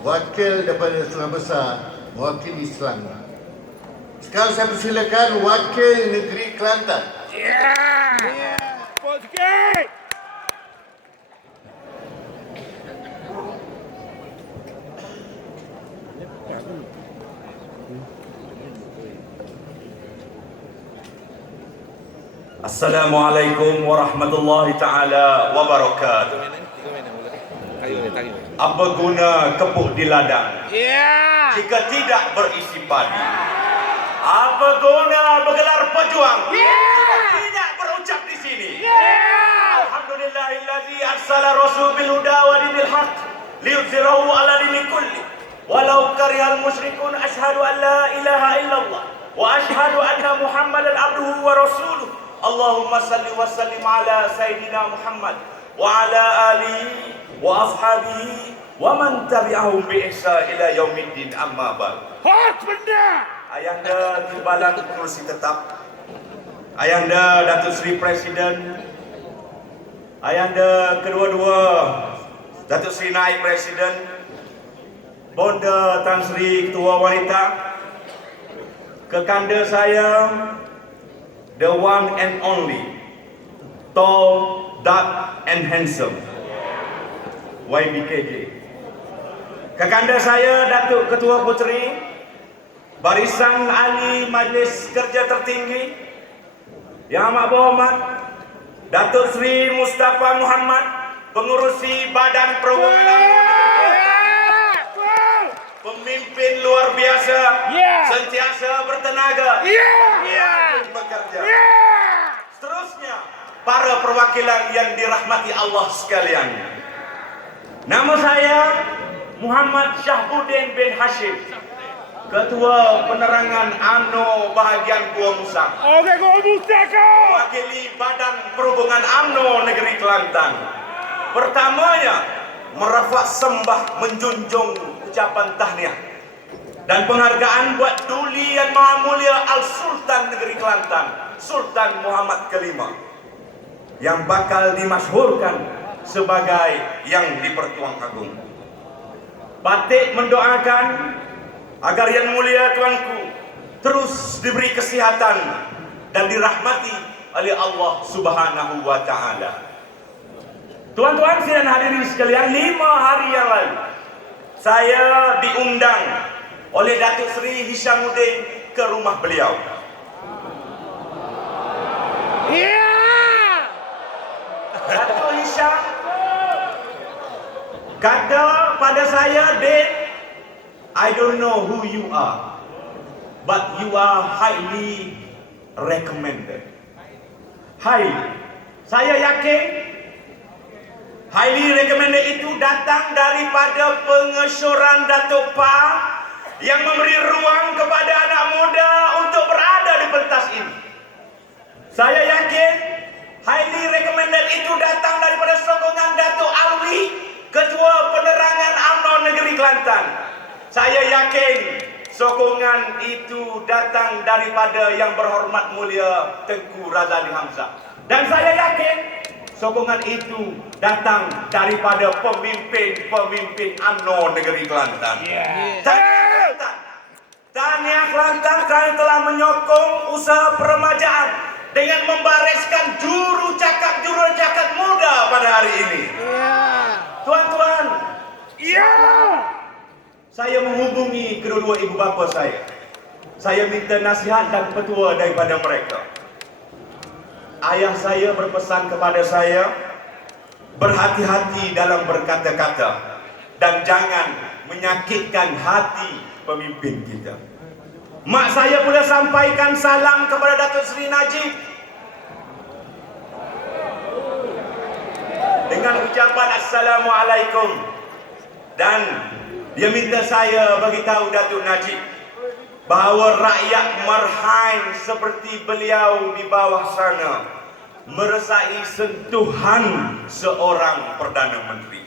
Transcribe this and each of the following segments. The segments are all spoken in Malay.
wakil daripada Sekolah Besar mewakili Selangor. Sekarang saya persilakan Wakil Negeri Kelantan. Assalamualaikum warahmatullahi ta'ala wabarakatuh. Apa guna kepuk di ladang jika tidak berisi padi? Apa guna bergelar pejuang jika tidak berucap di sini? Alhamdulillahillazi arsala rasul bil huda wa dinil haq liyuzhirahu ala dini kulli walau karihal musyrikun. Asyhadu an la ilaha illallah wa asyhadu anna muhammadan abduhu wa rasuluh. Allahumma salli wa sallim ala Sayyidina Muhammad wa ala alihi wa ashabihi wa man tabi'ahum bi ihsan ila yaumiddin, amma ba'd. Ayahanda Timbalan Pengerusi Tetap, Ayahanda Datuk Seri Presiden, Ayahanda kedua-dua Datuk Seri Naib Presiden, Bonda Tan Sri Ketua Wanita, kekanda saya the one and only, tall, dark and handsome, YBKJ. Kekanda saya Datuk Ketua Puteri, Barisan Ahli Majlis Kerja Tertinggi, Yang Amat Berhormat Datuk Seri Mustafa Muhammad, Pengurusi Badan Perhubungan pemimpin luar biasa, sentiasa bertenaga, bekerja. Seterusnya, para perwakilan yang dirahmati Allah sekalian. Nama saya Muhammad Syahbudin bin Hashim, Ketua Penerangan UMNO bahagian Gua Musang, mewakili Badan Perhubungan UMNO Negeri Kelantan. Pertamanya, merafak sembah menjunjung ucapan tahniah dan penghargaan buat Duli Yang Maha Mulia Al-Sultan Negeri Kelantan, Sultan Muhammad Kelima, yang bakal dimasyhurkan sebagai Yang di-Pertuan Agong. Batik mendoakan agar Yang Mulia Tuanku terus diberi kesihatan dan dirahmati oleh Allah Subhanahu wa Ta'ala. Tuan-tuan dan hadirin sekalian, 5 hari yang lalu saya diundang oleh Datuk Seri Hishamuddin ke rumah beliau. Datuk Hisham kata pada saya, "Dad, I don't know who you are, but you are highly recommended." Highly. Saya yakin highly recommended itu datang daripada pengesyoran Datuk Pa yang memberi ruang kepada anak muda untuk berada di pentas ini. Saya yakin highly recommended itu datang daripada sokongan Datuk Alwi, Ketua Penerangan UMNO Negeri Kelantan. Saya yakin sokongan itu datang daripada Yang Berhormat Mulia Tengku Razali Hamzah. Dan saya yakin sokongan itu datang daripada pemimpin-pemimpin UMNO Negeri Kelantan. Tahniah Kelantan kerana telah menyokong usaha peremajaan dengan membariskan juru cakap muda pada hari ini. Tuan-tuan, saya menghubungi kedua-dua ibu bapa saya. Saya minta nasihat dan petua daripada mereka. Ayah saya berpesan kepada saya, berhati-hati dalam berkata-kata dan jangan menyakitkan hati pemimpin kita. Mak saya pula sampaikan salam kepada Datuk Seri Najib dengan ucapan Assalamualaikum, dan dia minta saya bagi tahu Datuk Najib bahawa rakyat Marhain seperti beliau di bawah sana merasai sentuhan seorang Perdana Menteri.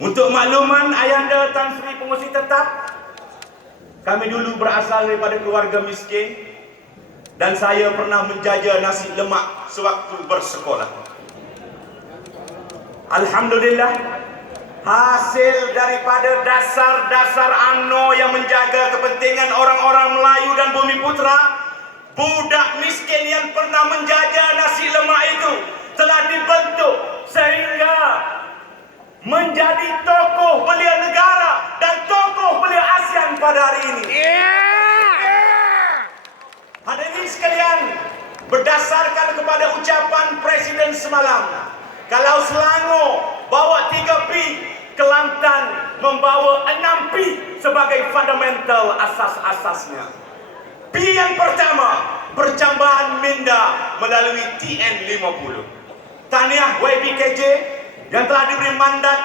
Untuk makluman Ayahanda Tan Sri Pengerusi Tetap, kami dulu berasal daripada keluarga miskin dan saya pernah menjaja nasi lemak sewaktu bersekolah. Alhamdulillah, hasil daripada dasar-dasar UMNO yang menjaga kepentingan orang-orang Melayu dan Bumi Putra, budak miskin yang pernah menjajah nasi lemak itu telah dibentuk sehingga menjadi tokoh belia negara dan tokoh belia ASEAN pada hari ini. Hadirin sekalian, berdasarkan kepada ucapan Presiden semalam, kalau Selangor bawa 3 P, Kelantan membawa 6 P sebagai fundamental asas-asasnya. P yang pertama, percambahan minda melalui TN50. Tahniah YBKJ yang telah diberi mandat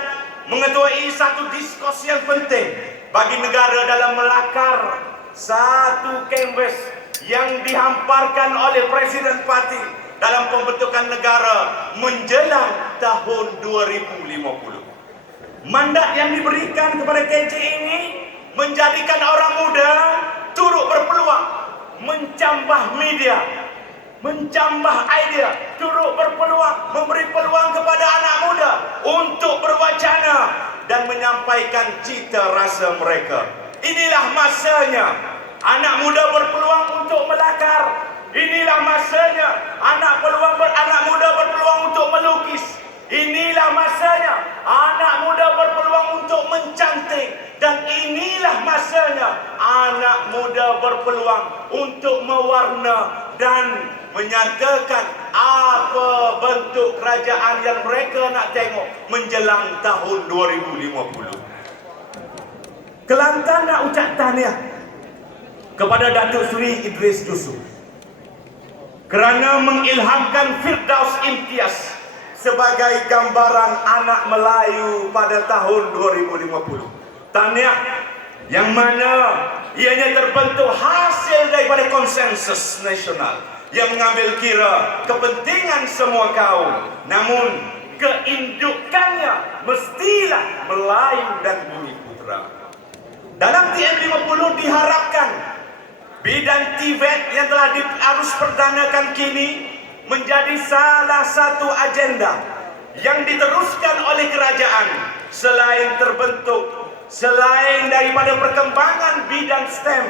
mengetuai satu diskusi yang penting bagi negara dalam melakar satu kanvas yang dihamparkan oleh Presiden Parti dalam pembentukan negara menjelang tahun 2050. Mandat yang diberikan kepada KJ ini menjadikan orang muda turut berpeluang mencambah media, mencambah idea, turut berpeluang memberi peluang kepada anak muda untuk berwacana dan menyampaikan cita rasa mereka. Inilah masanya anak muda berpeluang untuk melakar. Inilah masanya anak muda berpeluang untuk melukis. Inilah masanya anak muda berpeluang untuk mencantik. Dan inilah masanya anak muda berpeluang untuk mewarna dan menyatakan apa bentuk kerajaan yang mereka nak tengok menjelang tahun 2050. Kelantan nak ucap tahniah kepada Datuk Seri Idris Dusu kerana mengilhamkan Firdaus Imtiaz sebagai gambaran anak Melayu pada tahun 2050. Tahniah yang mana ianya terbentuk hasil daripada konsensus nasional yang mengambil kira kepentingan semua kaum, namun keindukannya mestilah Melayu dan Bumi Putra. Dalam TN50 diharapkan bidang TVET yang telah diarus perdanakan kini menjadi salah satu agenda yang diteruskan oleh kerajaan selain daripada perkembangan bidang STEM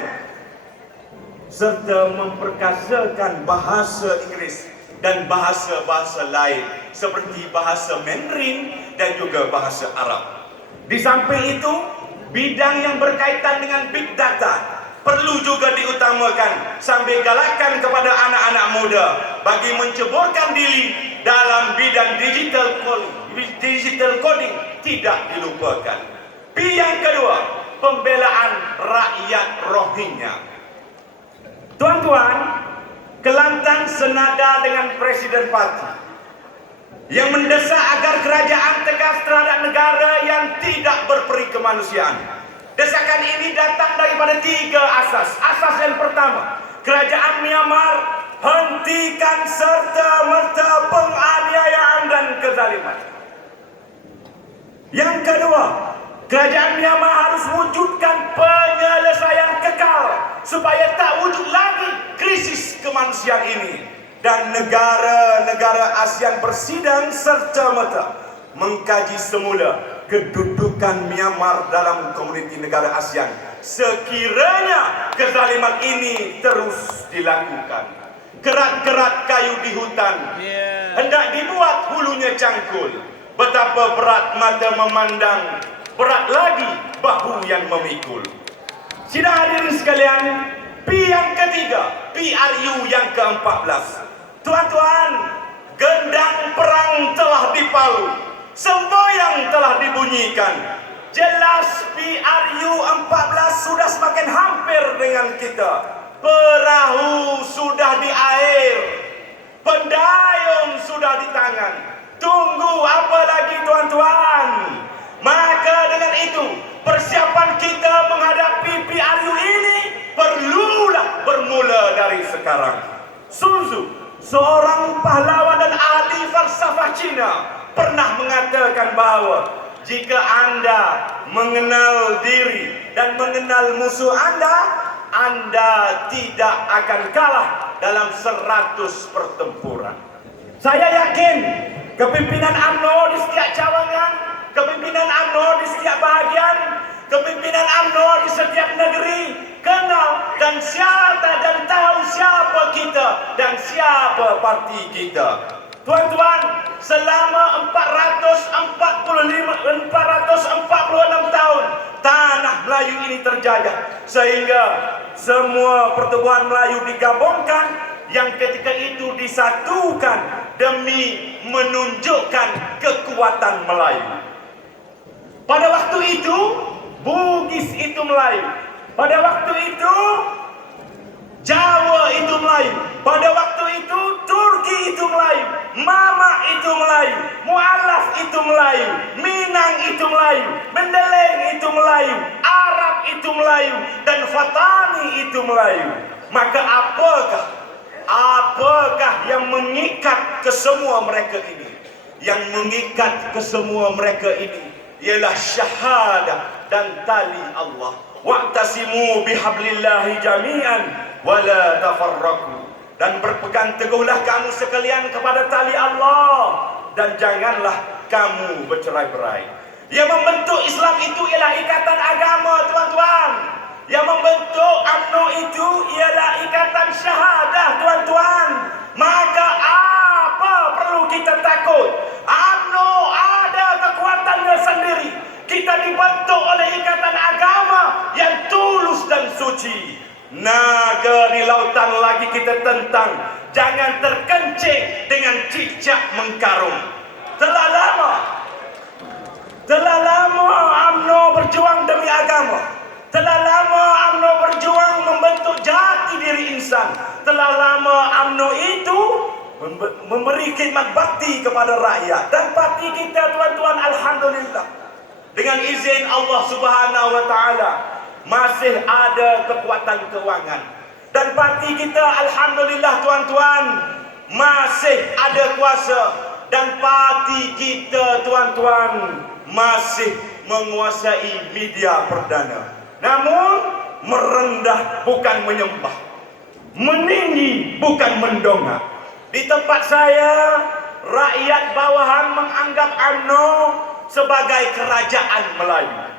serta memperkasakan bahasa Inggeris dan bahasa-bahasa lain seperti bahasa Mandarin dan juga bahasa Arab. Di samping itu, bidang yang berkaitan dengan big data perlu juga diutamakan sambil galakan kepada anak-anak muda bagi menceburkan diri dalam bidang digital coding tidak dilupakan. P yang kedua, pembelaan rakyat Rohingya. Tuan-tuan, Kelantan senada dengan Presiden Parti yang mendesak agar kerajaan tegas terhadap negara yang tidak berperi kemanusiaan. Desakan ini datang daripada 3 asas. Asas yang pertama, kerajaan Myanmar hentikan serta-merta penganiayaan dan kezaliman. Yang kedua, kerajaan Myanmar harus wujudkan penyelesaian kekal supaya tak wujud lagi krisis kemanusiaan ini. Dan negara-negara ASEAN bersidang serta-merta mengkaji semula kedudukan Myanmar dalam komuniti negara ASEAN sekiranya kezaliman ini terus dilakukan. Kerat-kerat kayu di hutan hendak dibuat hulunya cangkul. Betapa berat mata memandang, berat lagi bahu yang memikul. Sidang hadirin sekalian, P yang ketiga, PRU yang ke-14. Tuan-tuan, gendang perang telah dipalu, semboyang telah dibunyikan. Jelas PRU 14 sudah semakin hampir dengan kita. Perahu sudah di air, pendayung sudah di tangan. Tunggu apa lagi tuan-tuan? Maka dengan itu, persiapan kita menghadapi PRU ini perlulah bermula dari sekarang. Sun Tzu, seorang pahlawan dan ahli falsafah Cina, pernah mengatakan bahawa jika anda mengenal diri dan mengenal musuh anda tidak akan kalah dalam 100 pertempuran. Saya yakin kepimpinan UMNO di setiap cawangan kepimpinan UMNO di setiap bahagian, kepimpinan UMNO di setiap negeri kenal dan tahu siapa kita dan siapa parti kita. Tuan-tuan, selama 446 tahun tanah Melayu ini terjajah, sehingga semua pertubuhan Melayu digabungkan yang ketika itu disatukan demi menunjukkan kekuatan Melayu. Pada waktu itu Bugis itu Melayu, pada waktu itu Jawa itu Melayu, pada waktu itu Turki itu Melayu, Mama itu Melayu, Mualaf itu Melayu, Minang itu Melayu, Mendeleng itu Melayu, Arab itu Melayu, dan Fatani itu Melayu. Maka apakah yang mengikat kesemua mereka ini? Yang mengikat kesemua mereka ini ialah syahadah dan tali Allah. Wa'tasimu bihablillahi jami'an wala tafarraqu. Dan berpegang teguhlah kamu sekalian kepada tali Allah dan janganlah kamu bercerai-berai. Yang membentuk Islam itu ialah ikatan agama, tuan-tuan. Yang membentuk UMNO itu ialah ikatan syahadah, tuan-tuan. Maka apa perlu kita takut? UMNO ada kekuatannya sendiri. Kita dibentuk oleh ikatan agama yang tulus dan suci. Naga di lautan lagi kita tentang. Jangan terkencing dengan cicak mengkarung. Telah lama UMNO berjuang demi agama. Telah lama UMNO berjuang membentuk jati diri insan. Telah lama UMNO itu memberi khidmat bakti kepada rakyat. Dan parti kita, tuan-tuan, alhamdulillah, dengan izin Allah Subhanahu wa taala masih ada kekuatan keuangan. Dan parti kita alhamdulillah, tuan-tuan, masih ada kuasa. Dan parti kita, tuan-tuan, masih menguasai media perdana. Namun merendah bukan menyembah, meninggi bukan mendongak. Di tempat saya, rakyat bawahan menganggap UMNO sebagai kerajaan Melayu.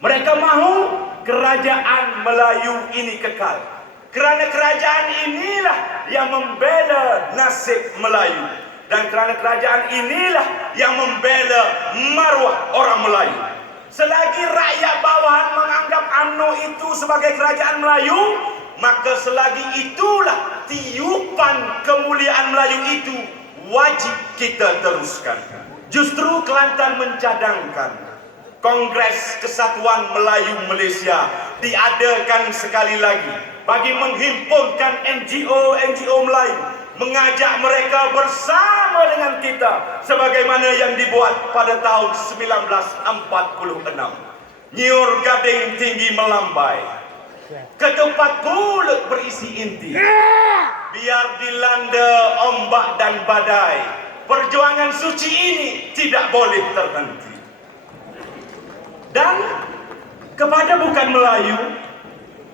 Mereka mahu kerajaan Melayu ini kekal, kerana kerajaan inilah yang membela nasib Melayu, dan kerana kerajaan inilah yang membela maruah orang Melayu. Selagi rakyat bawahan menganggap UMNO itu sebagai kerajaan Melayu, maka selagi itulah tiupan kemuliaan Melayu itu wajib kita teruskan. Justru Kelantan mencadangkan Kongres Kesatuan Melayu Malaysia diadakan sekali lagi bagi menghimpunkan NGO Melayu, mengajak mereka bersama dengan kita sebagaimana yang dibuat pada tahun 1946. Nyiur gading tinggi melambai, ketupat bulut berisi inti. Biar dilanda ombak dan badai, perjuangan suci ini tidak boleh terhenti. Dan kepada bukan Melayu,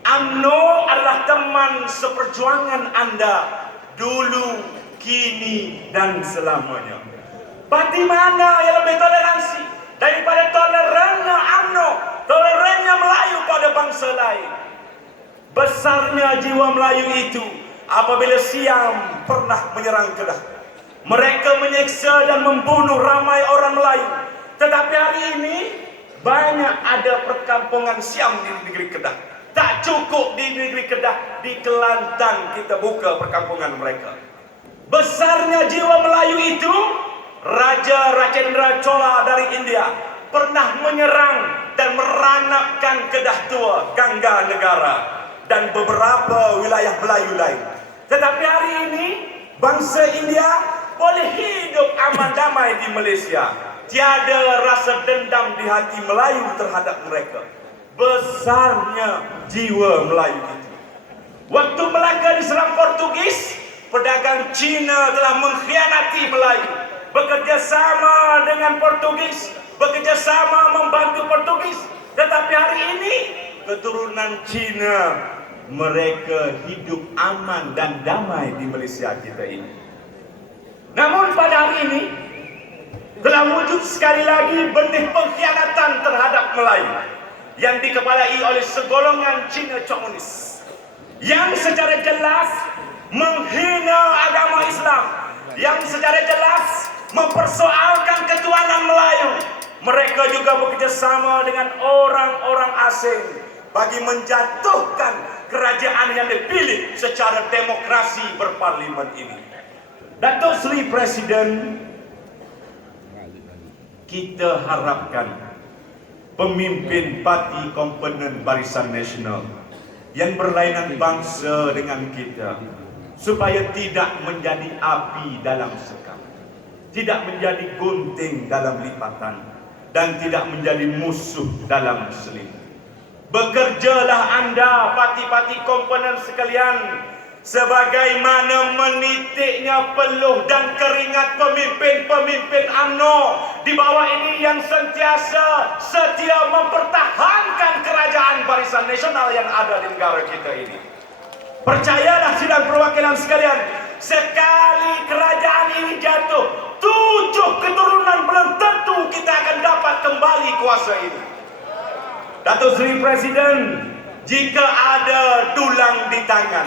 UMNO adalah teman seperjuangan anda dulu, kini dan selamanya. Parti mana yang lebih toleransi daripada tolerannya UMNO, tolerannya Melayu pada bangsa lain? Besarnya jiwa Melayu itu apabila Siam pernah menyerang Kedah. Mereka menyiksa dan membunuh ramai orang Melayu. Tetapi hari ini banyak ada perkampungan Siam di negeri Kedah. Tak cukup di negeri Kedah, di Kelantan kita buka perkampungan mereka. Besarnya jiwa Melayu itu, Raja Rajendra Chola dari India pernah menyerang dan meranapkan Kedah Tua, Gangga Negara, dan beberapa wilayah Melayu lain. Tetapi hari ini bangsa India boleh hidup aman damai di Malaysia. Tiada rasa dendam di hati Melayu terhadap mereka. Besarnya jiwa Melayu itu. Waktu Melaka diserang Portugis, pedagang Cina telah mengkhianati Melayu, bekerja sama dengan Portugis, bekerja sama membantu Portugis. Tetapi hari ini keturunan Cina, mereka hidup aman dan damai di Malaysia kita ini. Namun pada hari ini telah wujud sekali lagi benih pengkhianatan terhadap Melayu yang dikepalai oleh segolongan Cina komunis yang secara jelas menghina agama Islam, yang secara jelas mempersoalkan ketuhanan Melayu. Mereka juga bekerjasama dengan orang-orang asing bagi menjatuhkan kerajaan yang dipilih secara demokrasi berparlimen ini. Datuk Seri Presiden, kita harapkan pemimpin parti komponen Barisan Nasional yang berlainan bangsa dengan kita supaya tidak menjadi api dalam sekam, tidak menjadi gunting dalam lipatan, dan tidak menjadi musuh dalam selimut. Bekerjalah anda parti-parti komponen sekalian sebagaimana menitiknya peluh dan keringat pemimpin-pemimpin UMNO di bawah ini yang sentiasa setia mempertahankan kerajaan Barisan Nasional yang ada di negara kita ini. Percayalah sidang perwakilan sekalian, sekali kerajaan ini jatuh, 7 keturunan belum tentu kita akan dapat kembali kuasa ini. Datuk Seri Presiden, jika ada tulang di tangan,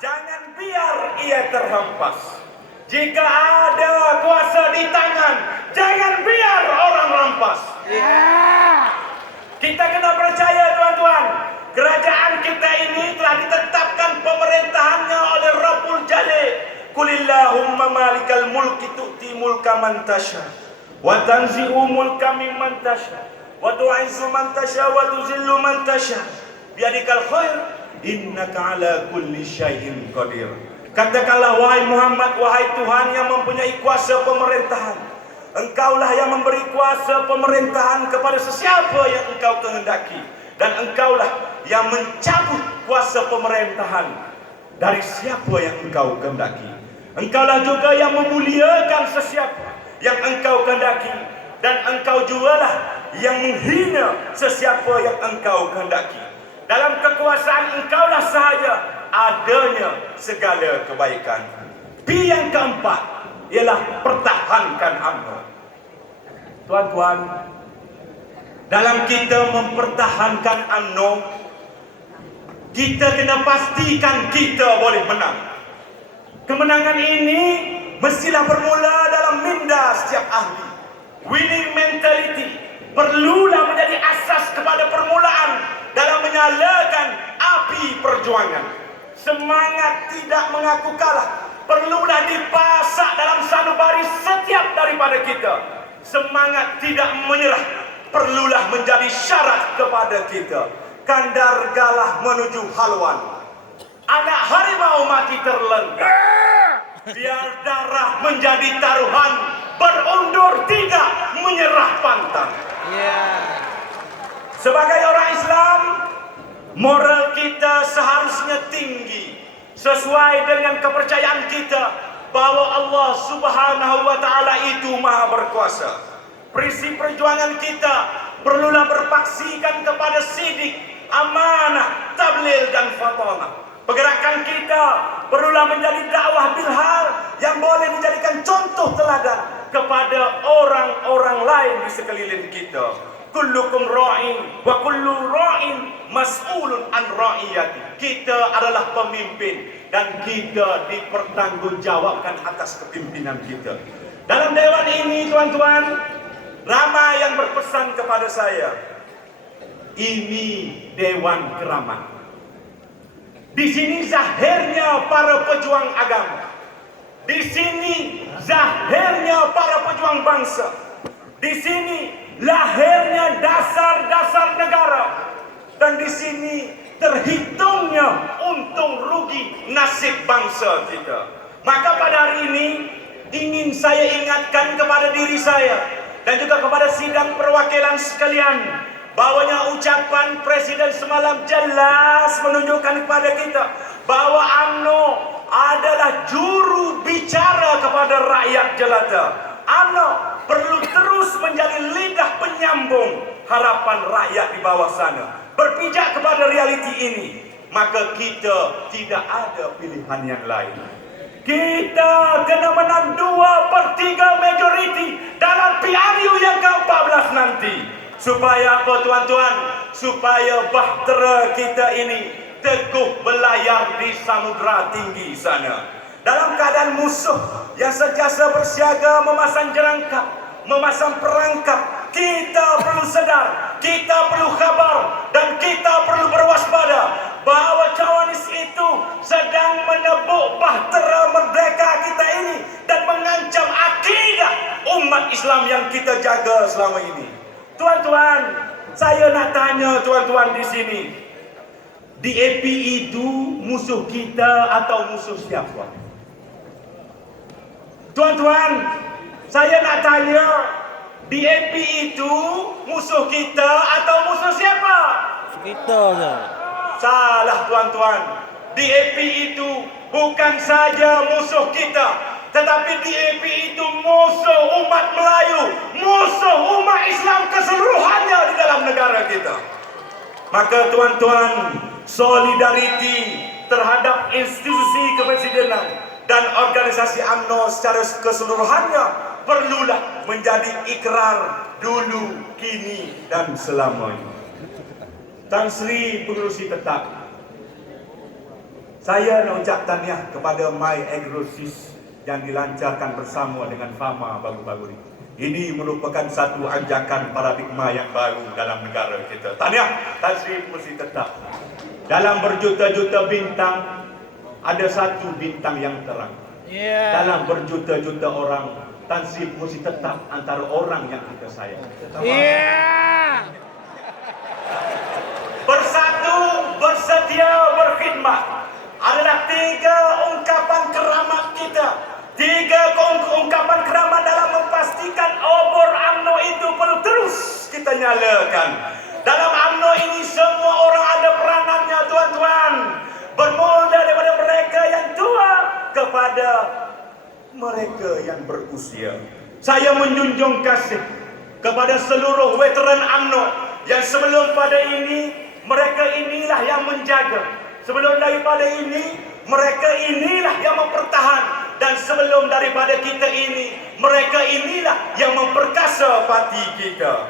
jangan biar ia terhempas. Jika ada kuasa di tangan, jangan biar orang rampas. Kita kena percaya, tuan-tuan, kerajaan kita ini telah ditetapkan pemerintahannya oleh Rabbul Jalil. Qulillahumma malikal mulki tu'ti mulka man tasha wa tanzi'u mulka mimman tasha wa tu'izzu man tasha wa tuzillu man tasha biyadikal khair innaka ala kulli syai'in qadir. Katakanlah, wahai Muhammad, wahai Tuhan yang mempunyai kuasa pemerintahan, Engkaulah yang memberi kuasa pemerintahan kepada sesiapa yang Engkau kehendaki, dan Engkaulah yang mencabut kuasa pemerintahan dari siapa yang Engkau kehendaki. Engkaulah juga yang memuliakan sesiapa yang Engkau kehendaki, dan Engkau jugalah yang menghina sesiapa yang Engkau kehendaki. Dalam kekuasaan Engkaulah sahaja adanya segala kebaikan. P yang keempat ialah pertahankan UMNO. Tuan-tuan, dalam kita mempertahankan UMNO, kita kena pastikan kita boleh menang. Kemenangan ini mestilah bermula dalam minda setiap ahli. Winning mentality perlulah menjadi asas kepada permulaan dalam menyalakan api perjuangan. Semangat tidak mengaku kalah perlulah dipasak dalam sanubari setiap daripada kita. Semangat tidak menyerah perlulah menjadi syarat kepada kita. Kandar galah menuju haluan, anak harimau mati terlentang, biar darah menjadi taruhan, berundur tidak menyerah pantang. Sebagai orang Islam, moral kita seharusnya tinggi sesuai dengan kepercayaan kita bahwa Allah Subhanahu wa taala itu Maha berkuasa. Prinsip perjuangan kita perlulah berpaksikan kepada sidik, amanah, tabligh dan fatamah. Pergerakan kita perlulah menjadi dakwah bilhal yang boleh dijadikan contoh teladan kepada orang-orang lain di sekeliling kita. Kullukum ra'in wa kullu ra'in mas'ulun an ra'iyati. Kita adalah pemimpin dan kita dipertanggungjawabkan atas kepimpinan kita. Dalam dewan ini, tuan-tuan, ramai yang berpesan kepada saya, ini dewan keramat. Di sini zahirnya para pejuang agama. Di sini zahirnya para pejuang bangsa. Di sini lahirnya dasar-dasar negara. Dan di sini terhitungnya untung rugi nasib bangsa kita. Maka pada hari ini ingin saya ingatkan kepada diri saya dan juga kepada sidang perwakilan sekalian, bahwanya ucapan Presiden semalam jelas menunjukkan kepada kita bahwa UMNO adalah juru bicara kepada rakyat jelata. UMNO perlu terus menjadi lidah penyambung harapan rakyat di bawah sana. Berpijak kepada realiti ini, maka kita tidak ada pilihan yang lain. Kita kena menang 2/3 majoriti dalam PRU yang ke-14 nanti. Supaya apa tuan-tuan? Supaya bahtera kita ini teguh berlayar di samudra tinggi sana. Dalam keadaan musuh yang sentiasa bersiaga memasang jerangkap, memasang perangkap, kita perlu sedar, kita perlu khabar, dan kita perlu berwaspada bahawa Cawanis itu sedang menebuk bahtera merdeka kita ini dan mengancam akidah umat Islam yang kita jaga selama ini. Tuan-tuan, saya nak tanya tuan-tuan di sini, DAP itu musuh kita atau musuh siapa? Tuan-tuan, saya nak tanya, DAP itu musuh kita atau musuh siapa? Kita je. Salah tuan-tuan. DAP itu bukan saja musuh kita, tetapi DAP itu musuh umat Melayu, musuh umat Islam keseluruhannya di dalam negara kita. Maka tuan-tuan, solidariti terhadap institusi kepresidenan dan organisasi UMNO secara keseluruhannya perlulah menjadi ikrar dulu, kini dan selamanya. Tan Sri Pengerusi Tetap, saya nak ucap tahniah kepada My Agrosis yang dilancarkan bersama dengan Fama baru-baru ini. Ini merupakan satu anjakan paradigma yang baru dalam negara kita. Tahniah Tan Sri Pengerusi Tetap. Dalam berjuta-juta bintang, ada satu bintang yang terang. Dalam berjuta-juta orang, Tan Sri Pengerusi Tetap antara orang yang kita sayang. Bersatu, bersedia, berkhidmat adalah 3 ungkapan keramat kita. 3 ungkapan keramat dalam memastikan obor UMNO itu perlu terus kita nyalakan. Dalam UMNO ini semua orang ada peranannya tuan-tuan. Bermula daripada mereka yang tua kepada mereka yang berusia. Saya menjunjung kasih kepada seluruh veteran UMNO yang sebelum pada ini mereka inilah yang menjaga. Sebelum daripada ini, mereka inilah yang mempertahan. Dan sebelum daripada kita ini, mereka inilah yang memperkasa parti kita.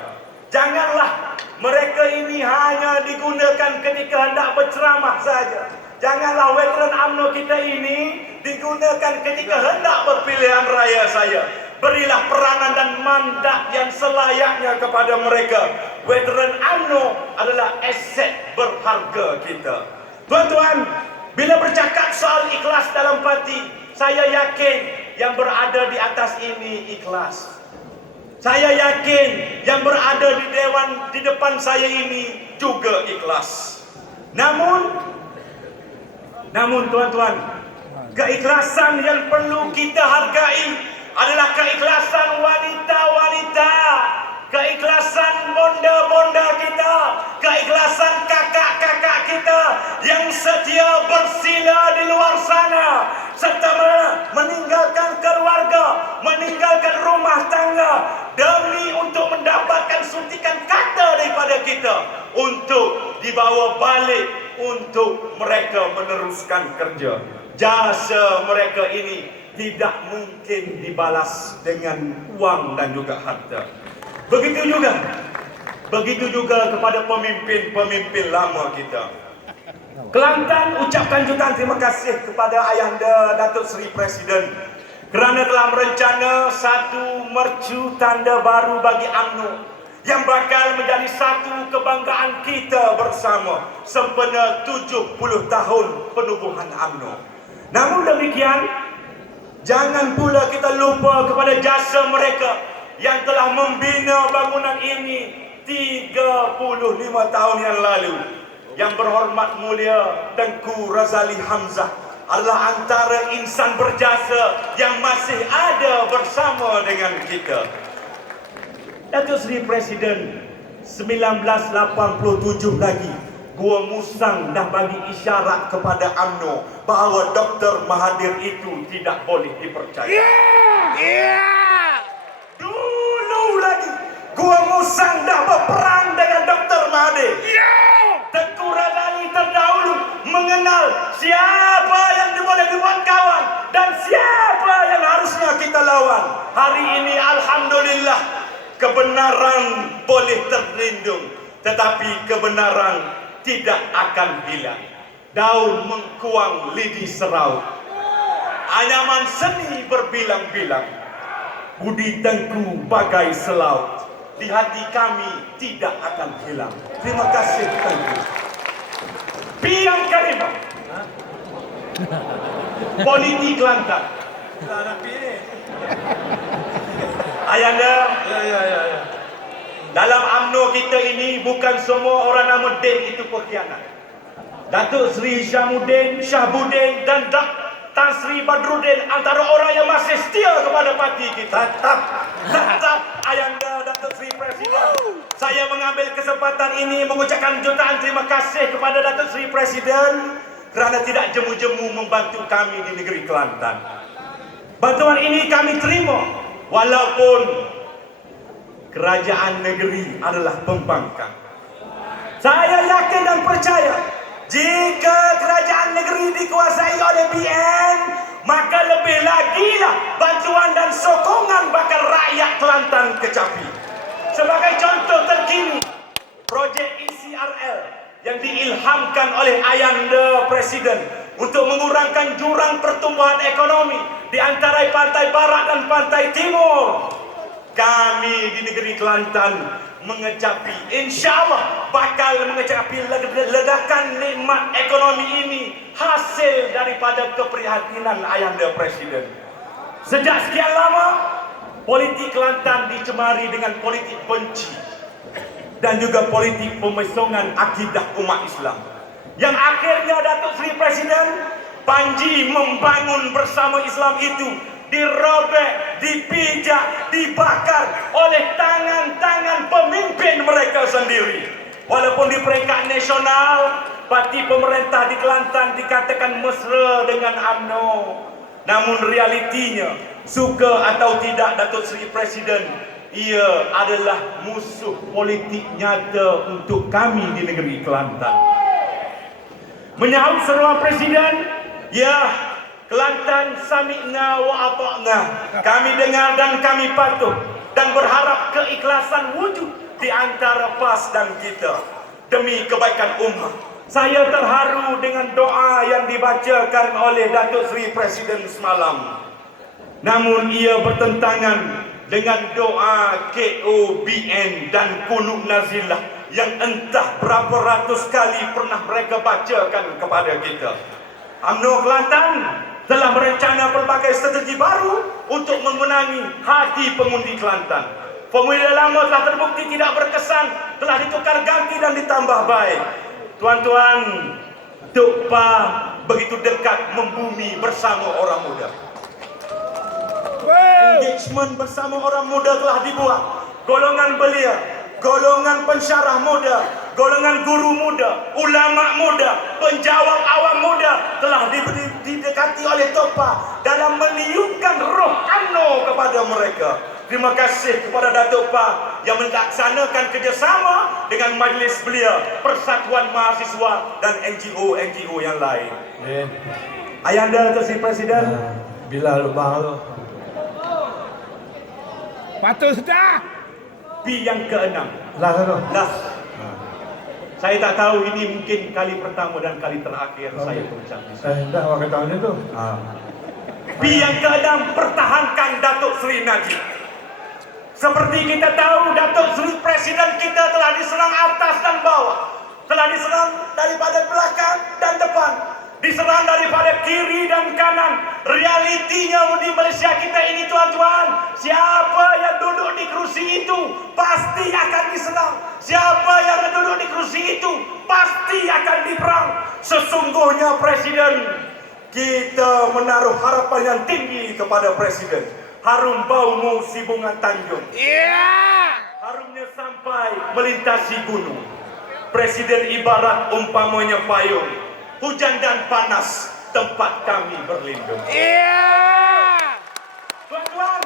Janganlah mereka ini hanya digunakan ketika hendak berceramah saja. Janganlah veteran UMNO kita ini digunakan ketika hendak berpilihan raya saya. Berilah peranan dan mandat yang selayaknya kepada mereka. Veteran UMNO adalah aset berharga kita. Tuan-tuan, bila bercakap soal ikhlas dalam parti, saya yakin yang berada di atas ini ikhlas. Saya yakin yang berada di dewan di depan saya ini juga ikhlas. Namun tuan-tuan, keikhlasan yang perlu kita hargai adalah keikhlasan wanita-wanita, keikhlasan bonda-bonda kita, keikhlasan kakak-kakak kita yang setia bersila di luar sana, serta meninggalkan keluarga, meninggalkan rumah tangga demi untuk mendapatkan suntikan kata daripada kita untuk dibawa balik untuk mereka meneruskan kerja. Jasa mereka ini tidak mungkin dibalas dengan uang dan juga harta. Begitu juga kepada pemimpin-pemimpin lama kita. Kelantan ucapkan jutaan terima kasih kepada Ayahanda Datuk Seri Presiden kerana telah merencana satu mercu tanda baru bagi UMNO yang bakal menjadi satu kebanggaan kita bersama sempena 70 tahun penubuhan UMNO. Namun demikian, jangan pula kita lupa kepada jasa mereka yang telah membina bangunan ini 35 tahun yang lalu. Yang berhormat mulia Tengku Razali Hamzah adalah antara insan berjasa yang masih ada bersama dengan kita. Datuk Seri Presiden, 1987 lagi, Gua Musang dah bagi isyarat kepada UMNO bahawa Dr. Mahathir itu tidak boleh dipercaya. Dulu lagi, Gua Musang dah berperang dengan Dr. Mahathir. Tengku Razali terdahulu mengenal siapa yang boleh dibuat kawan dan siapa tuan-tuan, hari ini alhamdulillah kebenaran boleh terlindung, tetapi kebenaran tidak akan hilang. Daun mengkuang lidi serau, anyaman seni berbilang-bilang, budi tengku bagai selaut, di hati kami tidak akan hilang. Terima kasih Tengku. Piang Karima, politik Kelantan. Ayanda, dalam UMNO kita ini bukan semua orang nama Din itu pengkhianat. Datuk Seri Syamuddin, Syahbudin dan Tan Sri Badruddin antara orang yang masih setia kepada parti kita. Tetap Ayanda Datuk Seri Presiden. Saya mengambil kesempatan ini mengucapkan jutaan terima kasih kepada Datuk Seri Presiden kerana tidak jemu-jemu membantu kami di negeri Kelantan. Bantuan ini kami terima walaupun kerajaan negeri adalah pembangkang. Saya yakin dan percaya jika kerajaan negeri dikuasai oleh BN, maka lebih lagi lah bantuan dan sokongan bakal rakyat Kelantan kecapi. Sebagai contoh terkini, projek ECRL yang diilhamkan oleh Ayanda Presiden untuk mengurangkan jurang pertumbuhan ekonomi di antara pantai barat dan pantai timur. Kami di negeri Kelantan mengecapi, insya-Allah bakal mengecapi ledakan nikmat ekonomi ini hasil daripada keprihatinan Ayanda Presiden. Sejak sekian lama, politik Kelantan dicemari dengan politik benci dan juga politik pemesongan akidah umat Islam. Yang akhirnya Datuk Seri Presiden Panji membangun bersama Islam itu dirobek, dipijak, dibakar oleh tangan-tangan pemimpin mereka sendiri. Walaupun di peringkat nasional, parti pemerintah di Kelantan dikatakan mesra dengan UMNO, namun realitinya, suka atau tidak Datuk Seri Presiden, ia adalah musuh politik nyata untuk kami di negeri Kelantan. Menyahut seruan Presiden, ya, Kelantan sami'na wa ata'na. Kami dengar dan kami patuh dan berharap keikhlasan wujud di antara PAS dan kita demi kebaikan umat. Saya terharu dengan doa yang dibacakan oleh Datuk Seri Presiden semalam. Namun ia bertentangan dengan doa KOBN dan Qulub Nazilah yang entah berapa ratus kali pernah mereka bacakan kepada kita. UMNO Kelantan telah merencana pelbagai strategi baru untuk memenangi hati pengundi Kelantan. Formula lama telah terbukti tidak berkesan, telah ditukar ganti dan ditambah baik. Tuan-tuan, Tok Pa begitu dekat membumi bersama orang muda. Engagement bersama orang muda telah dibuat. Golongan belia, golongan pensyarah muda, golongan guru muda, ulama muda, penjawab awam muda telah didekati oleh Tok Pa dalam meniupkan roh UMNO kepada mereka. Terima kasih kepada Datuk Pa yang melaksanakan kerjasama dengan majlis belia, Persatuan Mahasiswa dan NGO yang lain. Ayanda Datuk Seri Presiden, bila lubang tu Patut sudah. P yang ke-6. last tu. Last. Saya tak tahu ini mungkin kali pertama dan kali terakhir saya berucap di sini. Dah orang kata macam tu. P yang ke-6, pertahankan Datuk Seri Najib. Seperti kita tahu, Datuk Seri Presiden kita telah diserang atas dan bawah, telah diserang daripada belakang dan depan, diserang daripada kiri dan kanan. Realitinya di Malaysia kita ini, tuan-tuan, siapa yang duduk di kerusi itu pasti akan diserang. Siapa yang duduk di kerusi itu pasti akan diperang. Sesungguhnya Presiden, kita menaruh harapan yang tinggi kepada Presiden. Harum baumu si bunga Tanjung. Harumnya sampai melintasi gunung. Presiden ibarat umpamanya payung. Hujan dan panas tempat kami berlindung. Tuan-tuan,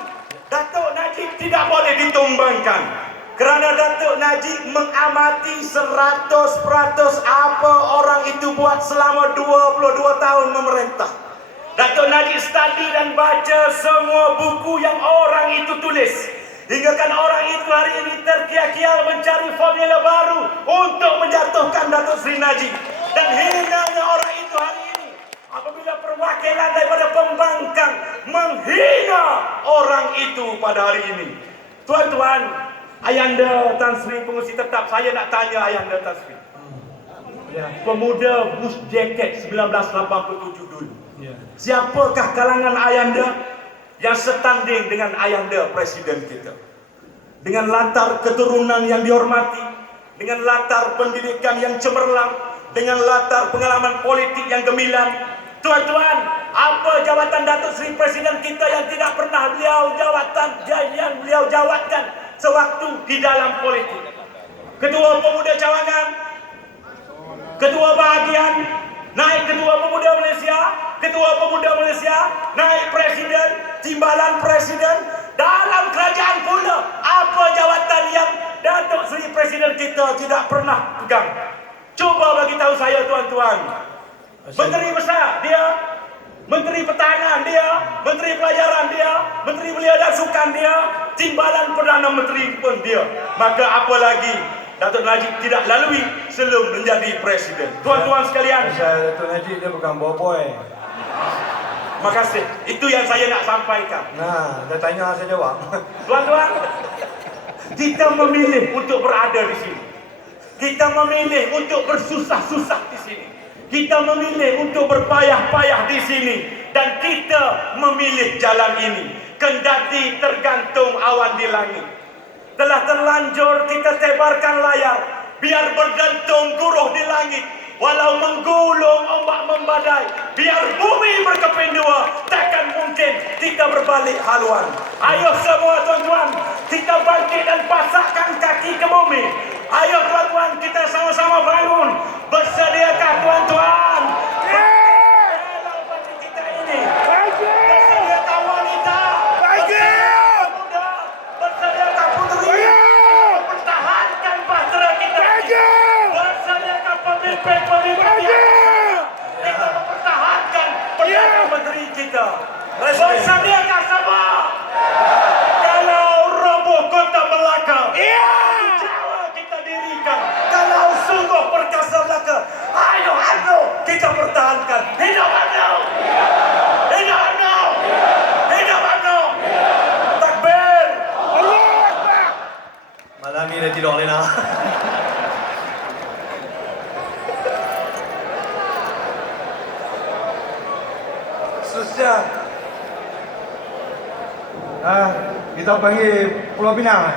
Datuk Najib tidak boleh ditumbangkan. Kerana Datuk Najib mengamati 100% apa orang itu buat selama 22 tahun memerintah. Datuk Najib study dan baca semua buku yang orang itu tulis. Hingga kan orang itu hari ini terkial-kial mencari formula baru untuk menjatuhkan Datuk Seri Najib. Dan hinanya orang itu hari ini apabila perwakilan daripada pembangkang menghina orang itu pada hari ini. Tuan-tuan, Ayanda Tan Sri pengurusi tetap, saya nak tanya Ayanda Tan Sri. Ya. Pemuda Bush Jacket 1987 dulu. Ya. Siapakah kalangan Ayanda yang setanding dengan Ayanda Presiden kita? Dengan latar keturunan yang dihormati, dengan latar pendidikan yang cemerlang, dengan latar pengalaman politik yang gemilang. Tuan-tuan, apa jawatan Datuk Seri Presiden kita yang tidak pernah beliau jawatkan sewaktu di dalam politik? Ketua Pemuda Cawangan, Ketua Bahagian, naik Ketua Pemuda Malaysia, Ketua Pemuda Malaysia, naik Presiden, Timbalan Presiden, dalam kerajaan pula. Apa jawatan yang Datuk Seri Presiden kita tidak pernah pegang? Cuba bagi tahu saya, tuan-tuan. Menteri besar dia, Menteri Pertahanan dia, Menteri Pelajaran dia, Menteri Belia dan Sukan dia, Timbalan Perdana Menteri pun dia. Maka apa lagi Datuk Najib tidak lalui sebelum menjadi Presiden? Tuan-tuan sekalian, Pasal Datuk Najib dia bukan boy. terima kasih. Itu yang saya nak sampaikan. Nah, dah tanya saya jawab. Tuan-tuan, kita memilih untuk berada di sini. Kita memilih untuk bersusah-susah di sini. Kita memilih untuk berpayah-payah di sini. Dan kita memilih jalan ini. Kendati tergantung awan di langit. Telah terlanjur kita tebarkan layar. Biar bergantung guruh di langit. Walau menggulung ombak membadai. Biar bumi berkeping dua. Takkan mungkin kita berbalik haluan. Ayo semua tuan-tuan, kita bangkit dan pasakkan kaki ke bumi. Ayo tuan-tuan, kita sama-sama bangun. Bersediakah tuan-tuan? Dalam bagi kita ini. Bersediakah wanita? Bersediakah pemuda? Bersediakah puteri? Pertahankan bahtera kita ini. Bersediakah pemimpin-pemimpin yang kita mempertahankan Perdana Menteri kita. Bersediakah semua? Kalau roboh kota Melaka, Jawa kita dirikan. Kalau sungguh perkasa Melaka, ayo kita pertahankan. Hidup UMNO! Hidup UMNO! Hidup UMNO! Takbir! Malam ni dah tidur Lena. Susah. Kita panggil Pulau Pinang.